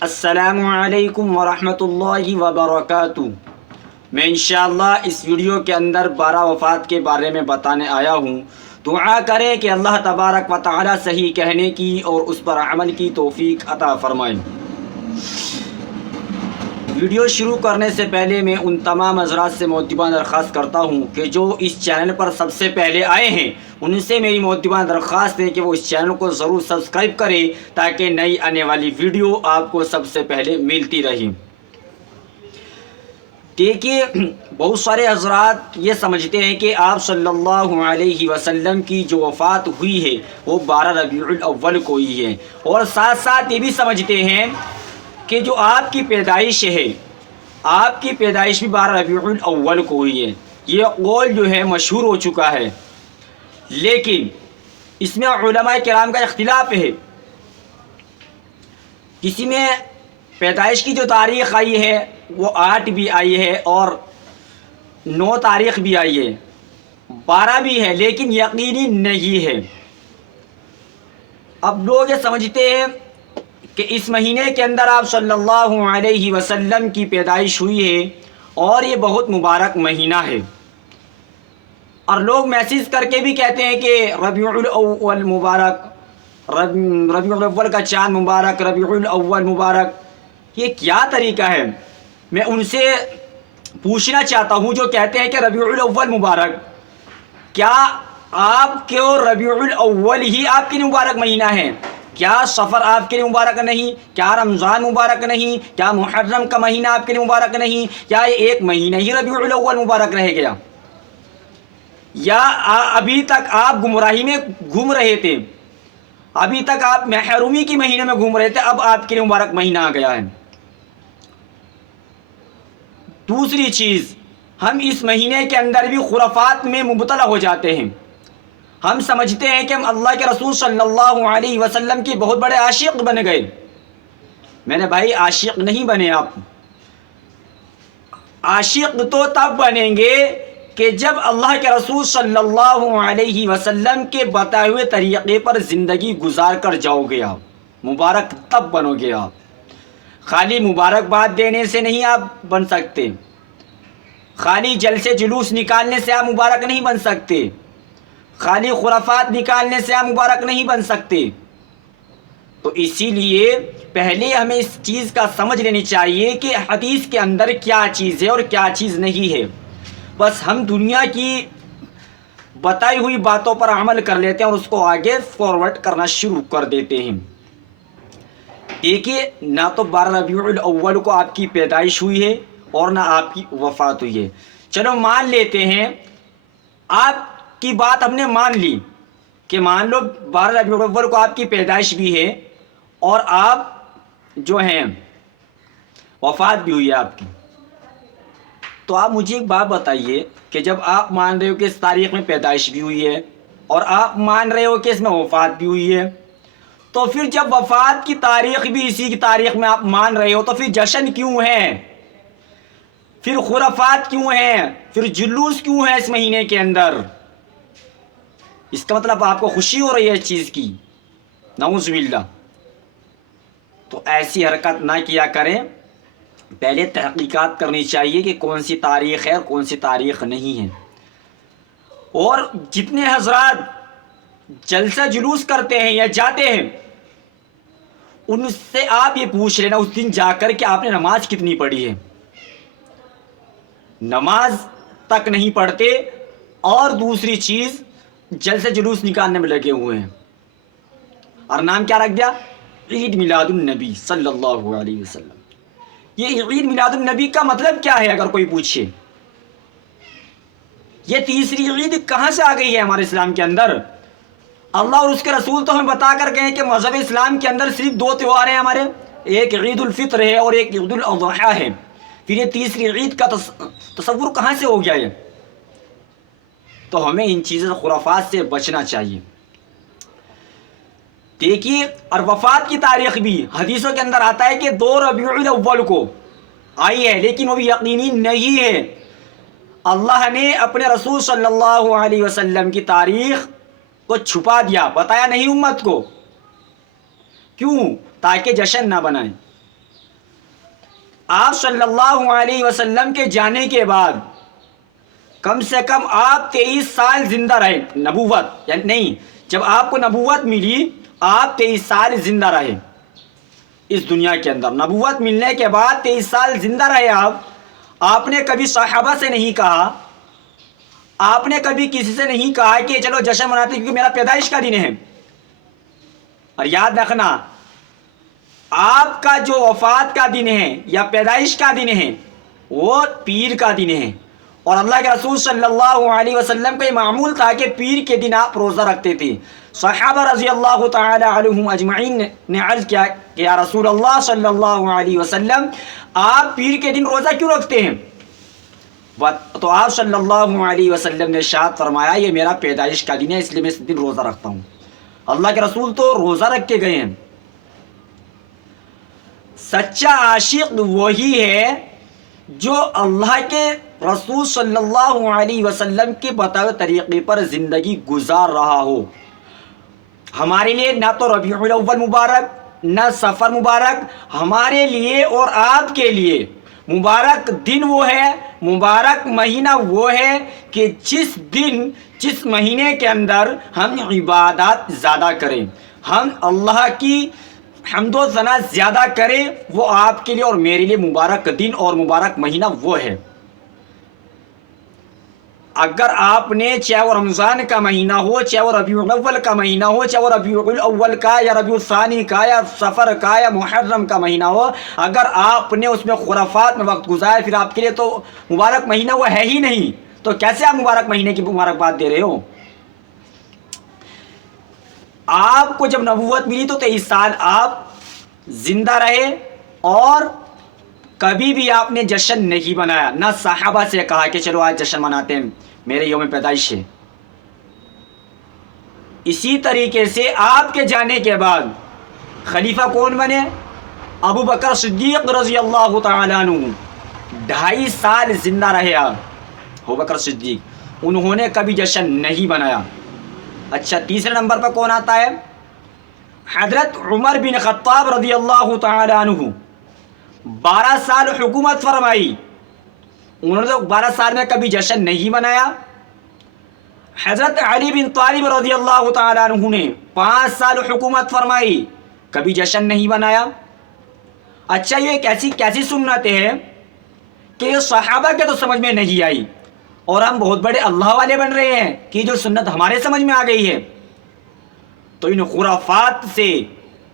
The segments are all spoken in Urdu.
السلام علیکم ورحمۃ اللہ وبرکاتہ۔ میں انشاءاللہ اس ویڈیو کے اندر 12 وفات کے بارے میں بتانے آیا ہوں۔ دعا کریں کہ اللہ تبارک و تعالی صحیح کہنے کی اور اس پر عمل کی توفیق عطا فرمائیں۔ ویڈیو شروع کرنے سے پہلے میں ان تمام حضرات سے مؤدبانہ درخواست کرتا ہوں کہ جو اس چینل پر سب سے پہلے آئے ہیں ان سے میری مؤدبانہ درخواست ہے کہ وہ اس چینل کو ضرور سبسکرائب کریں تاکہ نئی آنے والی ویڈیو آپ کو سب سے پہلے ملتی رہے۔ دیکھیے، بہت سارے حضرات یہ سمجھتے ہیں کہ آپ صلی اللہ علیہ وسلم کی جو وفات ہوئی ہے وہ 12 ربیع الاول کو ہوئی ہے، اور ساتھ ساتھ یہ بھی سمجھتے ہیں کہ جو آپ کی پیدائش ہے، آپ کی پیدائش بھی 12 ربیع الاول کو ہوئی ہے۔ یہ قول جو ہے مشہور ہو چکا ہے، لیکن اس میں علماء کرام کا اختلاف ہے۔ کسی میں پیدائش کی جو تاریخ آئی ہے وہ 8 بھی آئی ہے اور 9 تاریخ بھی آئی ہے، 12 بھی ہے، لیکن یقینی نہیں ہے۔ اب لوگ یہ سمجھتے ہیں کہ اس مہینے کے اندر آپ صلی اللہ علیہ وسلم کی پیدائش ہوئی ہے اور یہ بہت مبارک مہینہ ہے، اور لوگ میسیج کر کے بھی کہتے ہیں کہ ربیع الاول مبارک، ربیع الاول کا چاند مبارک، ربیع الاول مبارک۔ یہ کیا طریقہ ہے؟ میں ان سے پوچھنا چاہتا ہوں جو کہتے ہیں کہ ربیع الاول مبارک، کیا آپ کے ربیع الاول ہی آپ کے لیے مبارک مہینہ ہے؟ کیا سفر آپ کے لیے مبارک نہیں؟ کیا رمضان مبارک نہیں؟ کیا محرم کا مہینہ آپ کے لیے مبارک نہیں؟ کیا یہ ایک مہینہ ہی ربیع الاول مبارک رہ گیا؟ یا ابھی تک آپ گمراہی میں گھوم رہے تھے، ابھی تک آپ محرومی کی مہینے میں گھوم رہے تھے، اب آپ کے لیے مبارک مہینہ آ گیا ہے؟ دوسری چیز، ہم اس مہینے کے اندر بھی خرافات میں مبتلا ہو جاتے ہیں۔ ہم سمجھتے ہیں کہ ہم اللہ کے رسول صلی اللہ علیہ وسلم کے بہت بڑے عاشق بن گئے۔ میں نے بھائی، عاشق نہیں بنے آپ۔ عاشق تو تب بنیں گے کہ جب اللہ کے رسول صلی اللہ علیہ وسلم کے بتائے ہوئے طریقے پر زندگی گزار کر جاؤ گے آپ، مبارک تب بنو گے آپ۔ خالی مبارکباد دینے سے نہیں آپ بن سکتے، خالی جلسے جلوس نکالنے سے آپ مبارک نہیں بن سکتے، خالی خرافات نکالنے سے آپ مبارک نہیں بن سکتے۔ تو اسی لیے پہلے ہمیں اس چیز کا سمجھ لینی چاہیے کہ حدیث کے اندر کیا چیز ہے اور کیا چیز نہیں ہے۔ بس ہم دنیا کی بتائی ہوئی باتوں پر عمل کر لیتے ہیں اور اس کو آگے فارورڈ کرنا شروع کر دیتے ہیں۔ دیکھیے، نہ تو 12 ربیع الاول کو آپ کی پیدائش ہوئی ہے اور نہ آپ کی وفات ہوئی ہے۔ چلو مان لیتے ہیں، آپ کی بات ہم نے مان لی کہ مان لو 12 ربیع الاول کو آپ کی پیدائش بھی ہے اور آپ جو ہیں وفات بھی ہوئی ہے آپ کی۔ تو آپ مجھے ایک بات بتائیے کہ جب آپ مان رہے ہو کہ اس تاریخ میں پیدائش بھی ہوئی ہے اور آپ مان رہے ہو کہ اس میں وفات بھی ہوئی ہے، تو پھر جب وفات کی تاریخ بھی اسی کی تاریخ میں آپ مان رہے ہو تو پھر جشن کیوں ہے؟ پھر خرافات کیوں ہیں؟ پھر جلوس کیوں ہے اس مہینے کے اندر؟ اس کا مطلب آپ کو خوشی ہو رہی ہے اس چیز کی؟ نعوذ باللہ۔ تو ایسی حرکت نہ کیا کریں، پہلے تحقیقات کرنی چاہیے کہ کون سی تاریخ ہے اور کون سی تاریخ نہیں ہے۔ اور جتنے حضرات جلسہ جلوس کرتے ہیں یا جاتے ہیں ان سے آپ یہ پوچھ لینا اس دن جا کر کہ آپ نے نماز کتنی پڑھی ہے۔ نماز تک نہیں پڑھتے اور دوسری چیز جلسہ جلوس نکالنے میں لگے ہوئے ہیں، اور نام کیا رکھ دیا؟ عید میلاد النبی صلی اللہ علیہ وسلم۔ یہ عید میلاد النبی کا مطلب کیا ہے؟ اگر کوئی پوچھے یہ تیسری عید کہاں سے آ گئی ہے ہمارے اسلام کے اندر؟ اللہ اور اس کے رسول تو ہمیں بتا کر گئے کہ مذہب اسلام کے اندر صرف 2 تہوار ہیں ہمارے، ایک عید الفطر ہے اور ایک عید الاضحیٰ ہے۔ پھر یہ تیسری عید کا تصور کہاں سے ہو گیا ہے؟ تو ہمیں ان چیزوں خرافات سے بچنا چاہیے۔ دیکھیے، اور وفات کی تاریخ بھی حدیثوں کے اندر آتا ہے کہ 2 ربیع الاول کو آئی ہے، لیکن وہ بھی یقینی نہیں ہے۔ اللہ نے اپنے رسول صلی اللہ علیہ وسلم کی تاریخ کو چھپا دیا، بتایا نہیں امت کو۔ کیوں؟ تاکہ جشن نہ بنائیں۔ آپ صلی اللہ علیہ وسلم کے جانے کے بعد کم سے کم آپ 23 سال زندہ رہے نبوت، یعنی نہیں، جب آپ کو نبوت ملی آپ 23 سال زندہ رہے اس دنیا کے اندر۔ نبوت ملنے کے بعد 23 سال زندہ رہے آپ نے کبھی صحابہ سے نہیں کہا، آپ نے کبھی کسی سے نہیں کہا کہ چلو جشن مناتے کیونکہ میرا پیدائش کا دن ہے۔ اور یاد رکھنا، آپ کا جو وفات کا دن ہے یا پیدائش کا دن ہے وہ پیر کا دن ہے، اور اللہ کے رسول صلی اللہ علیہ وسلم کا یہ معمول تھا کہ پیر کے دن آپ روزہ رکھتے تھے۔ صحابہ رضی اللہ تعالی عنہم اجمعین نے عرض کیا کہ یا رسول اللہ صلی اللہ علیہ وسلم آپ پیر کے دن روزہ کیوں رکھتے ہیں؟ تو آپ صلی اللہ علیہ وسلم نے ارشاد فرمایا یہ میرا پیدائش کا دن ہے اس لیے میں اس دن روزہ رکھتا ہوں۔ اللہ کے رسول تو روزہ رکھ کے گئے ہیں۔ سچا عاشق وہی ہے جو اللہ کے رسول صلی اللہ علیہ وسلم کے بتائے طریقے پر زندگی گزار رہا ہو۔ ہمارے لیے نہ تو ربیع الاول مبارک نہ سفر مبارک، ہمارے لیے اور آپ کے لیے مبارک دن وہ ہے، مبارک مہینہ وہ ہے کہ جس دن جس مہینے کے اندر ہم عبادات زیادہ کریں، ہم اللہ کی حمد و ثنا زیادہ کریں، وہ آپ کے لیے اور میرے لیے مبارک دن اور مبارک مہینہ وہ ہے۔ اگر آپ نے چاہے وہ رمضان کا مہینہ ہو، چاہے وہ ربیع الاول کا مہینہ ہو، چاہے وہ ربیع الاول کا یا ربیع الثانی کا یا سفر کا یا محرم کا مہینہ ہو، اگر آپ نے اس میں خرافات میں وقت گزارا پھر آپ کے لیے تو مبارک مہینہ وہ ہے ہی نہیں، تو کیسے آپ مبارک مہینے کی مبارکباد دے رہے ہو؟ آپ کو جب نبوت ملی تو 23 سال آپ زندہ رہے اور کبھی بھی آپ نے جشن نہیں منایا، نہ صحابہ سے کہا کہ چلو آج جشن مناتے ہیں میرے یوم پیدائش ہے۔ اسی طریقے سے آپ کے جانے کے بعد خلیفہ کون بنے؟ ابو بکر صدیق رضی اللہ تعالیٰ عنہ 2.5 سال زندہ رہے ابو بکر صدیق، انہوں نے کبھی جشن نہیں منایا۔ اچھا، تیسرے نمبر پر کون آتا ہے؟ حضرت عمر بن خطاب رضی اللہ تعالی عنہ 12 سال حکومت فرمائی، انہوں نے تو 12 سال میں کبھی جشن نہیں منایا۔ حضرت علی بن طالب رضی اللہ تعالی عنہ نے 5 سال حکومت فرمائی، کبھی جشن نہیں منایا۔ اچھا، یہ کیسی سنت ہے کہ یہ صحابہ کے تو سمجھ میں نہیں آئی اور ہم بہت بڑے اللہ والے بن رہے ہیں کہ جو سنت ہمارے سمجھ میں آ گئی ہے۔ تو ان خرافات سے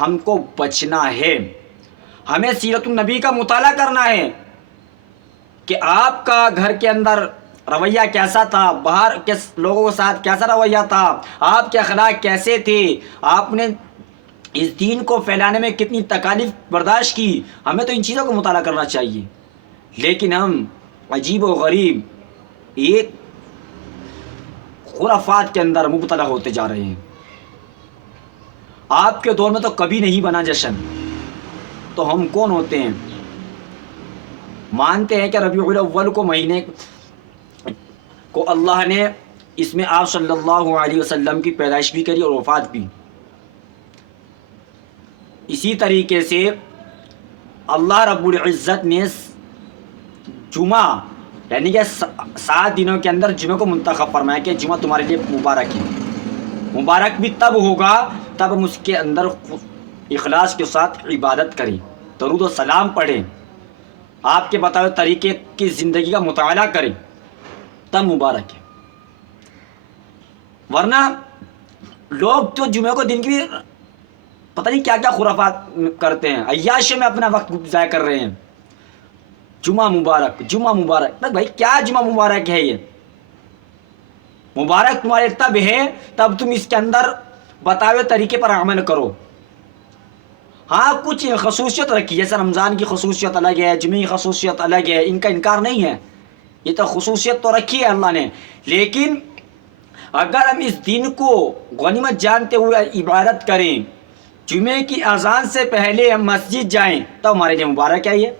ہم کو بچنا ہے، ہمیں سیرت النبی کا مطالعہ کرنا ہے کہ آپ کا گھر کے اندر رویہ کیسا تھا، باہر کے لوگوں کے ساتھ کیسا رویہ تھا، آپ کے اخلاق کیسے تھے، آپ نے اس دین کو پھیلانے میں کتنی تکالیف برداشت کی، ہمیں تو ان چیزوں کو مطالعہ کرنا چاہیے۔ لیکن ہم عجیب و غریب ایک خرافات کے اندر مبتلا ہوتے جا رہے ہیں۔ آپ کے دور میں تو کبھی نہیں بنا جشن، تو ہم کون ہوتے ہیں؟ مانتے ہیں کہ ربیع الاول کو مہینے کو اللہ نے اس میں آپ صلی اللہ علیہ وسلم کی پیدائش بھی کری اور وفات بھی۔ اسی طریقے سے اللہ رب العزت نے جمعہ یعنی کہ 7 دنوں کے اندر جمعہ کو منتخب فرمایا کہ جمعہ تمہارے لیے مبارک ہے۔ مبارک بھی تب ہوگا تب ہم اس کے اندر اخلاص کے ساتھ عبادت کریں، درود و سلام پڑھیں، آپ کے بتائے طریقے کی زندگی کا مطالعہ کریں، تب مبارک ہے۔ ورنہ لوگ تو جمعہ کو دن کی پتہ نہیں کیا کیا خرافات کرتے ہیں، عیاشی میں اپنا وقت ضائع کر رہے ہیں۔ جمعہ مبارک، جمعہ مبارک، بھائی کیا جمعہ مبارک ہے؟ یہ مبارک تمہارے تب ہے تب تم اس کے اندر بتائے طریقے پر عمل کرو۔ ہاں کچھ خصوصیت رکھی، جیسے رمضان کی خصوصیت الگ ہے، جمعہ کی خصوصیت الگ ہے، ان کا انکار نہیں ہے، یہ تو خصوصیت تو رکھی ہے اللہ نے، لیکن اگر ہم اس دن کو غنیمت جانتے ہوئے عبادت کریں، جمعے کی اذان سے پہلے ہم مسجد جائیں تو ہمارے لیے مبارک ہے یہ۔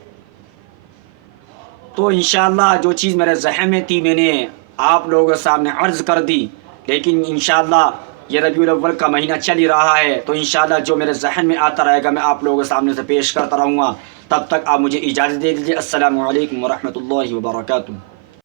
تو انشاءاللہ جو چیز میرے ذہن میں تھی میں نے آپ لوگوں کے سامنے عرض کر دی، لیکن انشاءاللہ یہ ربیع الاول کا مہینہ چل ہی رہا ہے، تو انشاءاللہ جو میرے ذہن میں آتا رہے گا میں آپ لوگوں کے سامنے سے پیش کرتا رہوں گا. تب تک آپ مجھے اجازت دے دیجیے. السلام علیکم ورحمۃ اللہ وبرکاتہ.